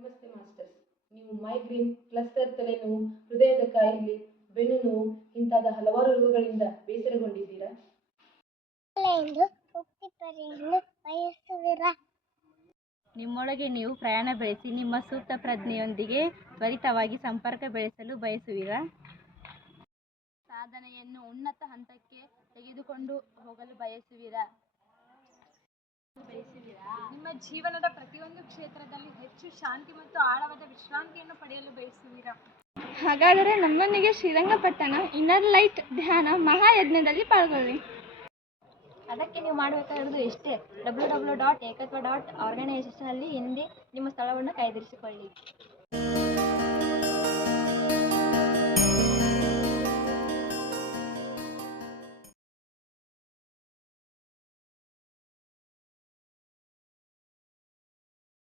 ನಮಸ್ತೆ ಮಾಸ್ಟರ್ಸ್. ನೀವು migraine cluster ತಲೆನೋವು ಹೃದಯದ ಕಾಯಿಲೆ ಬೆನ್ನು ನೋವು ಇಂತಾದ ಹಲವಾರು ರೋಗಗಳಿಂದ ಬೇಸರಗೊಂಡಿದ್ದೀರಾ? ಎಂದು ಬಯಸುವಿರಾ? ನಿಮ್ಮೊಳಗೆ ನೀವು ಪ್ರಯಾಣ ಬೆಳೆಸಿ ನಿಮ್ಮ ಸೂಕ್ತ ಪ್ರಜ್ಞೆಯೊಂದಿಗೆ ತ್ವರಿತವಾಗಿ ಸಂಪರ್ಕ ಬೆಳೆಸಲು ಬಯಸುವಿರಾ? ಸಾಧನೆಯನ್ನು ಉನ್ನತ ಹಂತಕ್ಕೆ ತೆಗೆದುಕೊಂಡು ಹೋಗಲು ಬಯಸುವಿರಾ? ನಿಮ್ಮ ಜೀವನದ ಪ್ರತಿಯೊಂದು ಕ್ಷೇತ್ರದಲ್ಲಿ ಹೆಚ್ಚು ಶಾಂತಿ ಮತ್ತು ಆಳವಾದ ವಿಶ್ರಾಂತಿಯನ್ನು ಪಡೆಯಲು ಬಯಸುವಿರಾ? ಹಾಗಾದರೆ ನಮ್ಮೊಂದಿಗೆ ಶ್ರೀರಂಗಪಟ್ಟಣ ಇನ್ನರ್ ಲೈಟ್ ಧ್ಯಾನ ಮಹಾಯಜ್ಞದಲ್ಲಿ ಪಾಲ್ಗೊಳ್ಳಿ. ಅದಕ್ಕೆ ನೀವು ಮಾಡಬೇಕಾಗಿರೋದು ಇಷ್ಟೇ. W W dot Ekatva dot ಆರ್ಗನೈಸೇಷನಲ್ಲಿ ಹಿಂದೆ ನಿಮ್ಮ ಸ್ಥಳವನ್ನು ಕಾಯ್ದಿರಿಸಿಕೊಳ್ಳಿ.